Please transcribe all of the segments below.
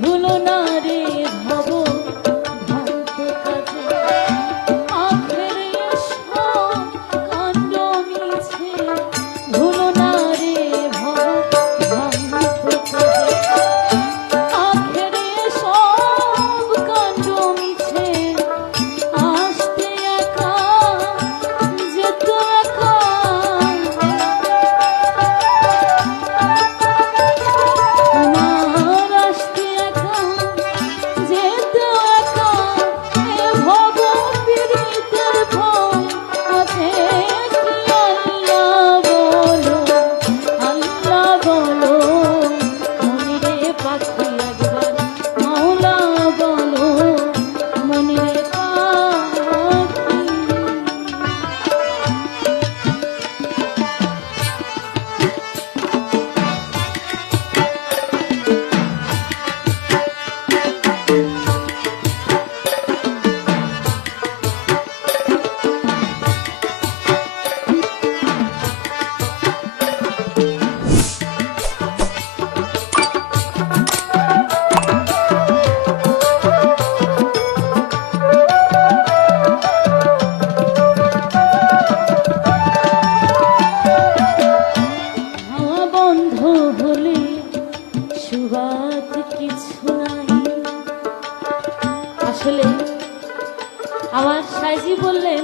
ভুলো না রে ভব ভ্রান্ত কাজে আখের এসব কাণ্ড মিছে ভুলো না রে ভব ভ্রান্ত কাজে আখের এসব কাণ্ড মিছে আসতে একা যেতে একা তোমার আসতে একা যেতে একা এ ভব পীড়িতের ভয় আছে কি আল্লাহ বলো মনিরে পাখি একবার মাওলা বলো মনিরে পাখি। হাওয়া বন্ধ হলে সুবাদ কিছু নাই। আসলে আমার সাইজি বললেন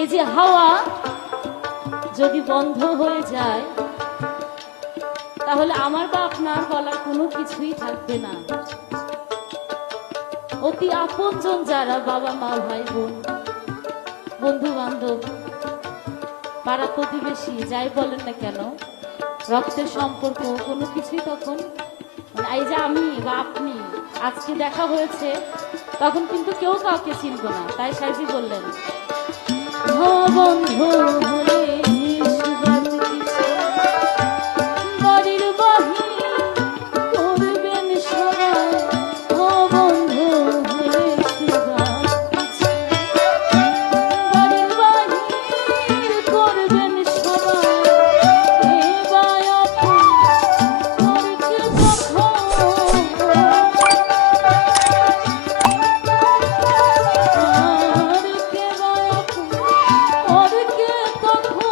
এই যে হাওয়া যদি বন্ধ হয়ে যায় তাহলে আমার বা আপনার বলার কোনো কিছুই থাকবে না। অতি আপনজন যারা বাবা মা ভাই বোন বন্ধু বান্ধব পাড়া প্রতিবেশী যাই বলেন না কেন রক্তের সম্পর্ক কোনো কিছুই তখন মানে এই যে আমি বা আপনি আজকে দেখা হয়েছে তখন কিন্তু কেউ কাউকে চিনব না। তাই সাইজি বললেন বন্ধু হলে সুবাদ কিছু বাড়ির বাহির করবেন সবাই ও বন্ধু হলে সুবাদ কিছু বাড়ির বাহির করবেন সবাই এবার আপন করকে তখন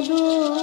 বলুন